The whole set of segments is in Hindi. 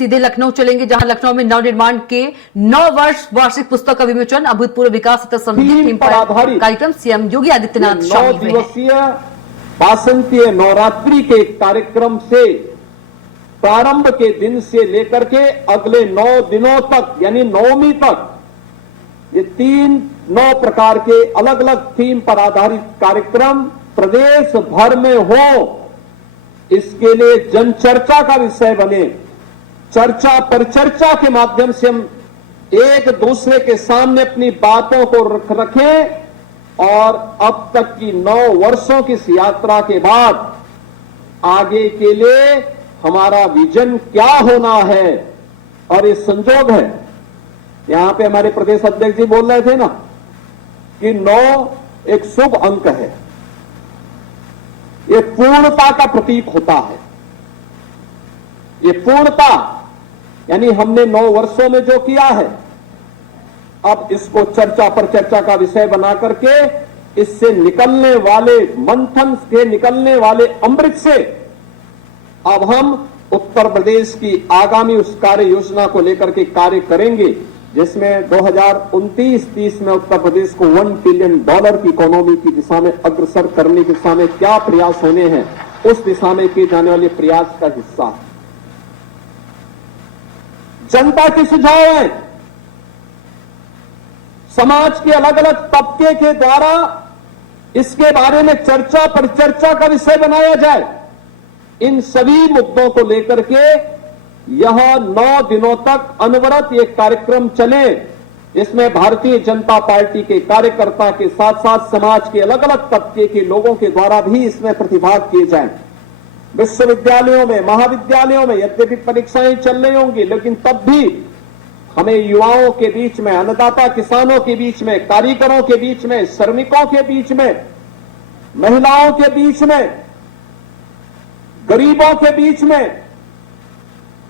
सीधे लखनऊ चलेंगे, जहां लखनऊ में नवनिर्माण के 9 वर्ष वार्षिक पुस्तक का विमोचन, अभूतपूर्व विकास तथा समृद्धि थीम पर कार्यक्रम। सीएम योगी आदित्यनाथ शामिल हुए। 9 दिवसीय वासंतीय नवरात्रि के कार्यक्रम से प्रारंभ के दिन से लेकर के अगले 9 दिनों तक यानी नवमी तक ये 9 प्रकार के अलग अलग थीम पर आधारित कार्यक्रम प्रदेश भर में हो, इसके लिए जनचर्चा का विषय बने। चर्चा परिचर्चा के माध्यम से हम एक दूसरे के सामने अपनी बातों को रखें और अब तक की 9 वर्षों की इस यात्रा के बाद आगे के लिए हमारा विजन क्या होना है। और ये संजोग है, यहां पे हमारे प्रदेश अध्यक्ष जी बोल रहे थे ना कि 9 एक शुभ अंक है, ये पूर्णता का प्रतीक होता है। ये पूर्णता यानी हमने 9 वर्षों में जो किया है, अब इसको चर्चा पर चर्चा का विषय बना करके इससे निकलने वाले मंथन के निकलने वाले अमृत से अब हम उत्तर प्रदेश की आगामी उस कार्य योजना को लेकर के कार्य करेंगे, जिसमें 2029-30 में उत्तर प्रदेश को $1 ट्रिलियन की इकोनॉमी की दिशा में अग्रसर करने की दिशा में क्या प्रयास होने हैं, उस दिशा में किए जाने वाले प्रयास का हिस्सा है। जनता के सुझाव है, समाज के अलग अलग तबके के द्वारा इसके बारे में चर्चा परिचर्चा का विषय बनाया जाए। इन सभी मुद्दों को लेकर के यह 9 दिनों तक अनवरत ये कार्यक्रम चले। इसमें भारतीय जनता पार्टी के कार्यकर्ता के साथ साथ समाज के अलग अलग तबके के लोगों के द्वारा भी इसमें प्रतिभाग किए जाएं। विश्वविद्यालयों में, महाविद्यालयों में यद्यपि परीक्षाएं चल रही होंगी, लेकिन तब भी हमें युवाओं के बीच में, अन्नदाता किसानों के बीच में, कारीगरों के बीच में, श्रमिकों के बीच में, महिलाओं के बीच में, गरीबों के बीच में,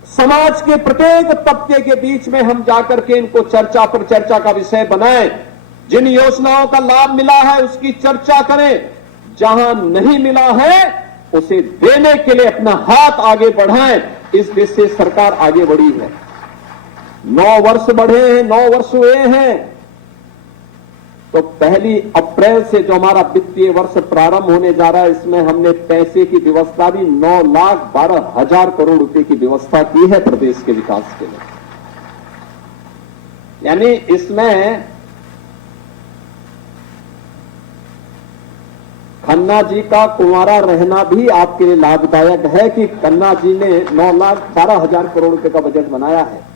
समाज के प्रत्येक तबके के बीच में हम जाकर के इनको चर्चा पर चर्चा का विषय बनाएं। जिन योजनाओं का लाभ मिला है उसकी चर्चा करें, जहां नहीं मिला है उसे देने के लिए अपना हाथ आगे बढ़ाएं। इस देश से सरकार आगे बढ़ी है। 9 वर्ष बढ़े हैं, 9 वर्ष हुए हैं, तो 1 अप्रैल से जो हमारा वित्तीय वर्ष प्रारंभ होने जा रहा है, इसमें हमने पैसे की व्यवस्था भी 9,12,000 करोड़ रुपए की व्यवस्था की है प्रदेश के विकास के लिए। यानी इसमें खन्ना जी का कुंवारा रहना भी आपके लिए लाभदायक है कि खन्ना जी ने 9,12,000 करोड़ रुपए का बजट बनाया है।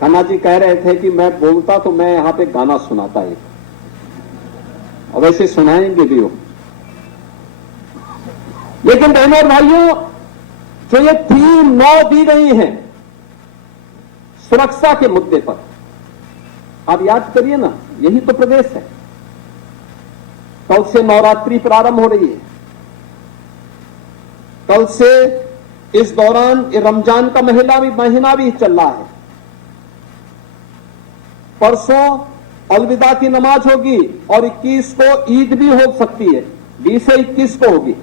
खन्ना जी कह रहे थे कि मैं बोलता तो मैं यहां पे गाना सुनाता है, और वैसे सुनाएंगे भी हो। लेकिन बहनों और भाइयों, जो ये थीम 9 दी गई है सुरक्षा के मुद्दे पर, आप याद करिए ना, यही तो प्रदेश है। कल से नवरात्रि प्रारंभ हो रही है। कल से इस दौरान रमजान का महीना भी चल रहा है। परसों अलविदा की नमाज होगी और 21 को ईद भी हो सकती है, 20 से 21 को होगी।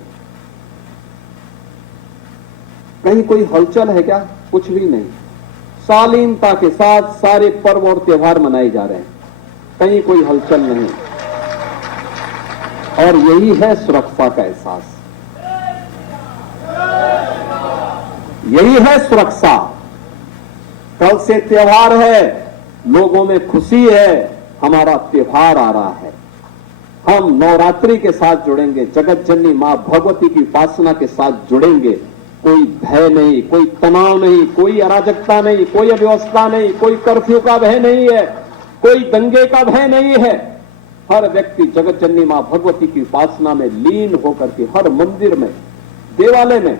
कहीं कोई हलचल है क्या? कुछ भी नहीं। शालीनता के साथ सारे पर्व और त्योहार मनाए जा रहे हैं, कहीं कोई हलचल नहीं। और यही है सुरक्षा का एहसास, यही है सुरक्षा। कल से त्योहार है, लोगों में खुशी है, हमारा त्योहार आ रहा है। हम नवरात्रि के साथ जुड़ेंगे, जगत जननी मां भगवती की उपासना के साथ जुड़ेंगे। कोई भय नहीं, कोई तनाव नहीं, कोई अराजकता नहीं, कोई अव्यवस्था नहीं, कोई कर्फ्यू का भय नहीं है, कोई दंगे का भय नहीं है। हर व्यक्ति जगत जननी मां भगवती की उपासना में लीन होकर के हर मंदिर में, देवालय में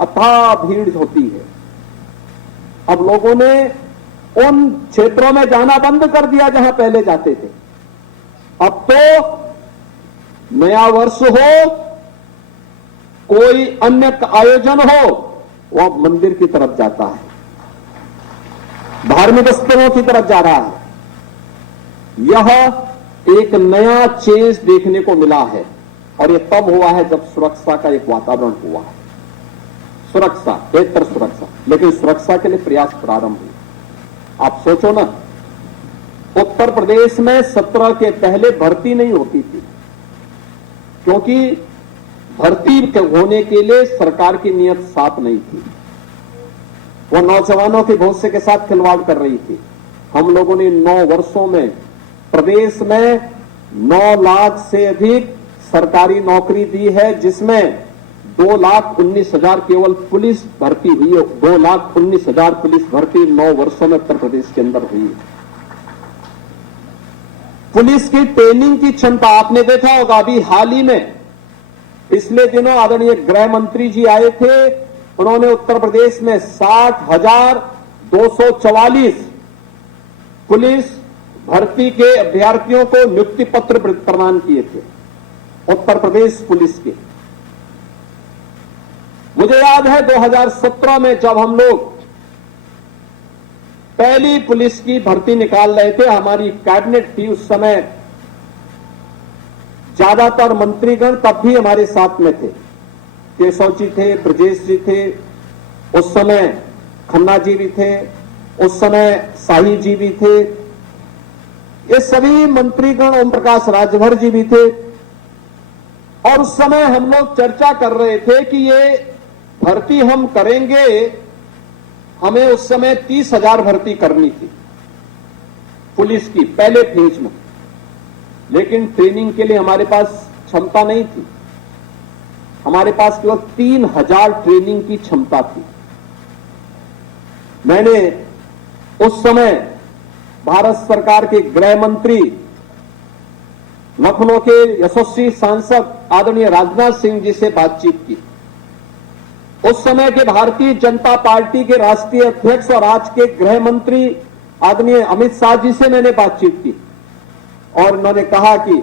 अथाह भीड़ होती है। अब लोगों ने उन क्षेत्रों में जाना बंद कर दिया जहां पहले जाते थे। अब तो नया वर्ष हो, कोई अन्य आयोजन हो, वो अब मंदिर की तरफ जाता है, धार्मिक स्थलों की तरफ जा रहा है। यह एक नया चेंज देखने को मिला है और यह तब हुआ है जब सुरक्षा का एक वातावरण हुआ है। सुरक्षा, बेहतर सुरक्षा। लेकिन सुरक्षा के लिए प्रयास प्रारंभ हुए। आप सोचो ना, उत्तर प्रदेश में 17 के पहले भर्ती नहीं होती थी, क्योंकि भर्ती होने के लिए सरकार की नीयत साफ नहीं थी। वो नौजवानों के भविष्य के साथ खिलवाड़ कर रही थी। हम लोगों ने 9 वर्षों में प्रदेश में 9 लाख से अधिक सरकारी नौकरी दी है, जिसमें 2,19,000 केवल पुलिस भर्ती हुई है। 2,19,000 पुलिस भर्ती 9 वर्षों में उत्तर प्रदेश के अंदर हुई है। पुलिस की ट्रेनिंग की क्षमता आपने देखा होगा, अभी हाल ही में पिछले दिनों आदरणीय गृह मंत्री जी आए थे, उन्होंने उत्तर प्रदेश में 60,244 पुलिस भर्ती के अभ्यर्थियों को नियुक्ति पत्र प्रदान किए थे, उत्तर प्रदेश पुलिस के। मुझे याद है 2017 में जब हम लोग पहली पुलिस की भर्ती निकाल रहे थे, हमारी कैबिनेट थी उस समय, ज्यादातर मंत्रीगण तब भी हमारे साथ में थे। केशव जी थे, ब्रजेश जी थे, उस समय खन्ना जी भी थे, उस समय शाही जी भी थे, ये सभी मंत्रीगण, ओम प्रकाश राजभर जी भी थे। और उस समय हम लोग चर्चा कर रहे थे कि ये भर्ती हम करेंगे, हमें उस समय 30,000 भर्ती करनी थी पुलिस की पहले फेज में, लेकिन ट्रेनिंग के लिए हमारे पास क्षमता नहीं थी। हमारे पास केवल 3,000 ट्रेनिंग की क्षमता थी। मैंने उस समय भारत सरकार के गृह मंत्री, लखनऊ के यशस्वी सांसद आदरणीय राजनाथ सिंह जी से बातचीत की। उस समय के भारतीय जनता पार्टी के राष्ट्रीय अध्यक्ष और आज के गृह मंत्री आदरणीय अमित शाह जी से मैंने बातचीत की, और उन्होंने कहा कि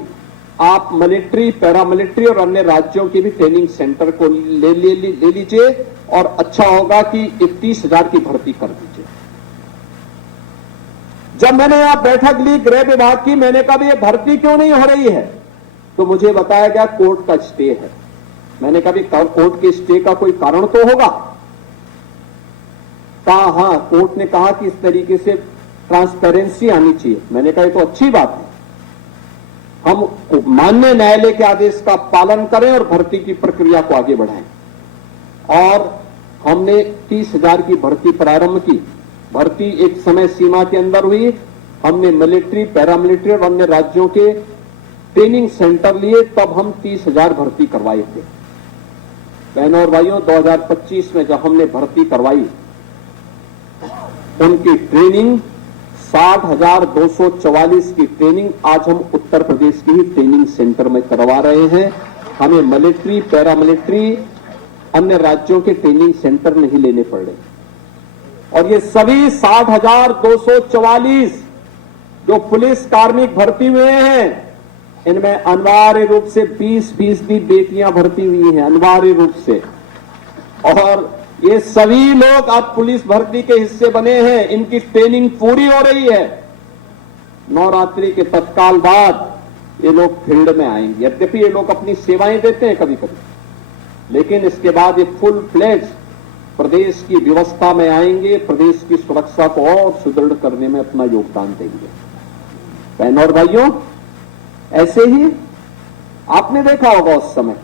आप मिलिट्री, पैरामिलिट्री और अन्य राज्यों के भी ट्रेनिंग सेंटर को ले लीजिए, और अच्छा होगा कि 31,000 की भर्ती कर दीजिए। जब मैंने यहां बैठक ली गृह विभाग की, मैंने कहा ये भर्ती क्यों नहीं हो रही है, तो मुझे बताया गया कोर्ट का स्टे है। मैंने कहा कोर्ट के स्टे का कोई कारण तो होगा। कहा हां, कोर्ट ने कहा कि इस तरीके से ट्रांसपेरेंसी आनी चाहिए। मैंने कहा ये तो अच्छी बात है, हम माननीय न्यायालय के आदेश का पालन करें और भर्ती की प्रक्रिया को आगे बढ़ाएं। और हमने 30,000 की भर्ती प्रारंभ की। भर्ती एक समय सीमा के अंदर हुई। हमने मिलिट्री, पैरामिलिट्री और अन्य राज्यों के ट्रेनिंग सेंटर लिए, तब हम 30,000 भर्ती करवाए थे। बहनों और भाइयों, 2025 में जब हमने भर्ती करवाई, उनकी ट्रेनिंग 60,244 की ट्रेनिंग आज हम उत्तर प्रदेश के ही ट्रेनिंग सेंटर में करवा रहे हैं। हमें मिलिट्री, पैरामिलिट्री, अन्य राज्यों के ट्रेनिंग सेंटर नहीं लेने पड़ रहे। और ये सभी 60,244 जो पुलिस कार्मिक भर्ती हुए हैं, इनमें अनिवार्य रूप से 20% बेटियां भर्ती हुई हैं, अनिवार्य रूप से। और ये सभी लोग अब पुलिस भर्ती के हिस्से बने हैं। इनकी ट्रेनिंग पूरी हो रही है। नवरात्रि के तत्काल बाद ये लोग फील्ड में आएंगे। यद्यपि ये लोग अपनी सेवाएं देते हैं कभी कभी, लेकिन इसके बाद ये फुल फ्लेज प्रदेश की व्यवस्था में आएंगे, प्रदेश की सुरक्षा को और सुदृढ़ करने में अपना योगदान देंगे। बहनों और भाइयों, ऐसे ही आपने देखा होगा उस समय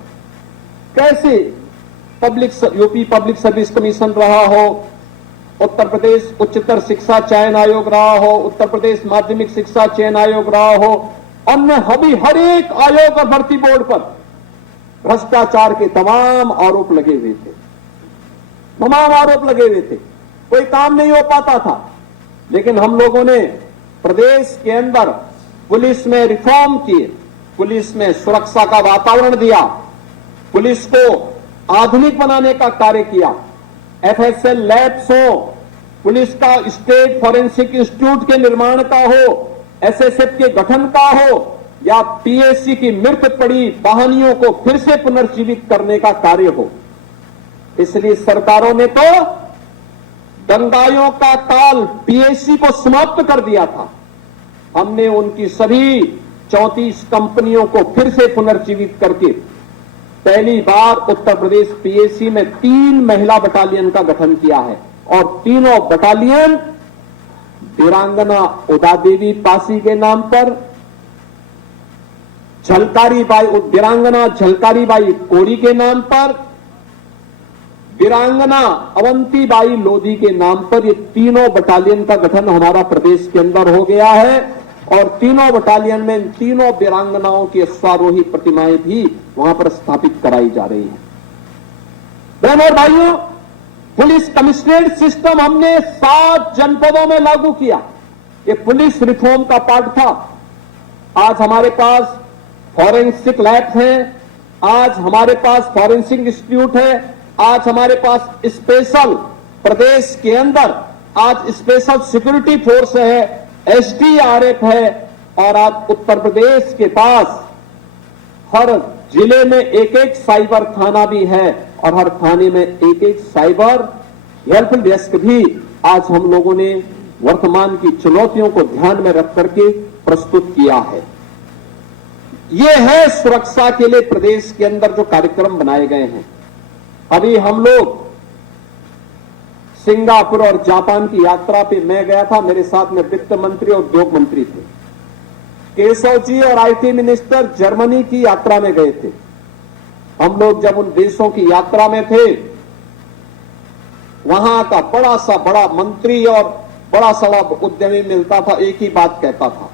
कैसे यूपी पब्लिक सर्विस कमीशन रहा हो, उत्तर प्रदेश उच्चतर शिक्षा चयन आयोग रहा हो, उत्तर प्रदेश माध्यमिक शिक्षा चयन आयोग रहा हो, अन्य हर एक आयोग और भर्ती बोर्ड पर भ्रष्टाचार के तमाम आरोप लगे हुए थे। तमाम आरोप लगे हुए थे, कोई काम नहीं हो पाता था। लेकिन हम लोगों ने प्रदेश के अंदर पुलिस में रिफॉर्म किए, पुलिस में सुरक्षा का वातावरण दिया, पुलिस को आधुनिक बनाने का कार्य किया। एफएसएल लैब्स हो, पुलिस का स्टेट फॉरेंसिक इंस्टीट्यूट के निर्माण का हो, एसएसएफ के गठन का हो, या पीएससी की मृत पड़ी कहानियों को फिर से पुनर्जीवित करने का कार्य हो। इसलिए सरकारों ने तो दंगाइयों का काल पीएससी को समाप्त कर दिया था। हमने उनकी सभी 34 कंपनियों को फिर से पुनर्जीवित करके पहली बार उत्तर प्रदेश पीएससी में 3 महिला बटालियन का गठन किया है। और तीनों बटालियन वीरांगना उदा देवी पासी के नाम पर, वीरांगना झलकारी बाई कोरी के नाम पर, वीरांगना अवंती बाई लोधी के नाम पर ये तीनों बटालियन का गठन हमारा प्रदेश के अंदर हो गया है। और तीनों बटालियन में इन तीनों वीरांगनाओं की अश्वारोही प्रतिमाएं भी वहां पर स्थापित कराई जा रही हैं। बहनों और भाइयों, पुलिस कमिश्नरेट सिस्टम हमने 7 जनपदों में लागू किया। ये पुलिस रिफॉर्म का पार्ट था। आज हमारे पास फॉरेंसिक लैब्स हैं, आज हमारे पास फॉरेंसिक इंस्टीट्यूट है, आज हमारे पास स्पेशल प्रदेश के अंदर आज स्पेशल सिक्योरिटी फोर्स है, एसडीआरएफ है, और आज उत्तर प्रदेश के पास हर जिले में एक साइबर थाना भी है और हर थाने में एक साइबर हेल्प डेस्क भी आज हम लोगों ने वर्तमान की चुनौतियों को ध्यान में रख करके प्रस्तुत किया है। ये है सुरक्षा के लिए प्रदेश के अंदर जो कार्यक्रम बनाए गए हैं। अभी हम लोग सिंगापुर और जापान की यात्रा पे मैं गया था, मेरे साथ में वित्त मंत्री और उद्योग मंत्री थे। केशव जी और आईटी मिनिस्टर जर्मनी की यात्रा में गए थे। हम लोग जब उन देशों की यात्रा में थे, वहां का बड़ा मंत्री और बड़ा सा उद्यमी मिलता था, एक ही बात कहता था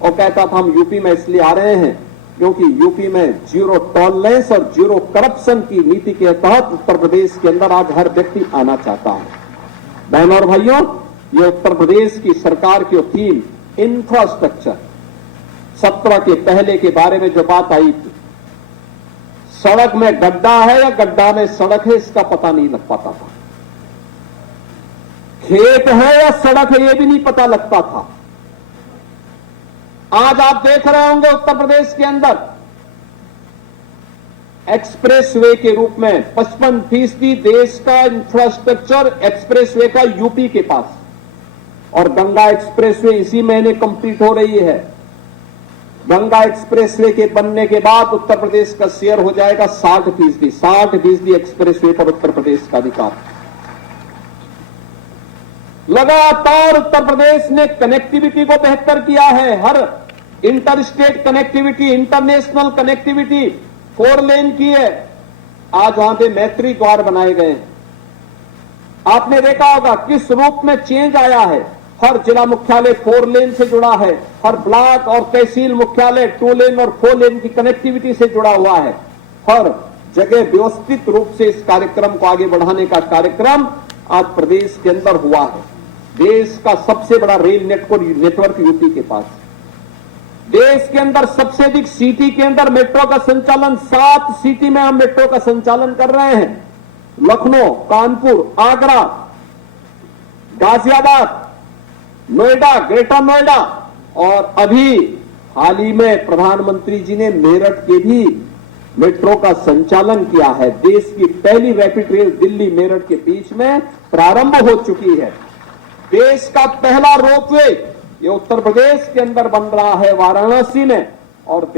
और कहता था हम यूपी में इसलिए आ रहे हैं क्योंकि यूपी में जीरो टॉलरेंस और जीरो करप्शन की नीति के तहत उत्तर प्रदेश के अंदर आज हर व्यक्ति आना चाहता है। बहनों और भाइयों, ये उत्तर प्रदेश की सरकार की थीम इंफ्रास्ट्रक्चर 17 के पहले के बारे में जो बात आई थी, सड़क में गड्ढा है या गड्ढा में सड़क है इसका पता नहीं लग पाता था, खेत है या सड़क है ये भी नहीं पता लगता था। आज आप देख रहे होंगे उत्तर प्रदेश के अंदर एक्सप्रेसवे के रूप में 55% देश का इंफ्रास्ट्रक्चर एक्सप्रेसवे का यूपी के पास, और गंगा एक्सप्रेसवे इसी महीने कंप्लीट हो रही है। गंगा एक्सप्रेसवे के बनने के बाद उत्तर प्रदेश का शेयर हो जाएगा 60% एक्सप्रेसवे पर उत्तर प्रदेश का अधिकार। लगातार उत्तर प्रदेश ने कनेक्टिविटी को बेहतर किया है। हर inter state connectivity, international connectivity 4 lane की है। आज वहां पे मैत्री द्वार बनाए गए हैं। आपने देखा होगा किस रूप में चेंज आया है। हर जिला मुख्यालय 4 लेन से जुड़ा है, हर ब्लॉक और तहसील मुख्यालय 2 लेन और 4 लेन की कनेक्टिविटी से जुड़ा हुआ है। हर जगह व्यवस्थित रूप से इस कार्यक्रम को आगे बढ़ाने का कार्यक्रम आज प्रदेश के अंदर हुआ है। देश का सबसे बड़ा रेल नेटवर्क यूपी के पास। देश के अंदर सबसे अधिक सिटी के अंदर मेट्रो का संचालन 7 सिटी में हम मेट्रो का संचालन कर रहे हैं। लखनऊ, कानपुर, आगरा, गाजियाबाद, नोएडा, ग्रेटर नोएडा, और अभी हाल ही में प्रधानमंत्री जी ने मेरठ के भी मेट्रो का संचालन किया है। देश की पहली रैपिड रेल दिल्ली मेरठ के बीच में प्रारंभ हो चुकी है। देश का पहला रोपवे ये उत्तर प्रदेश के अंदर बन रहा है वाराणसी में, और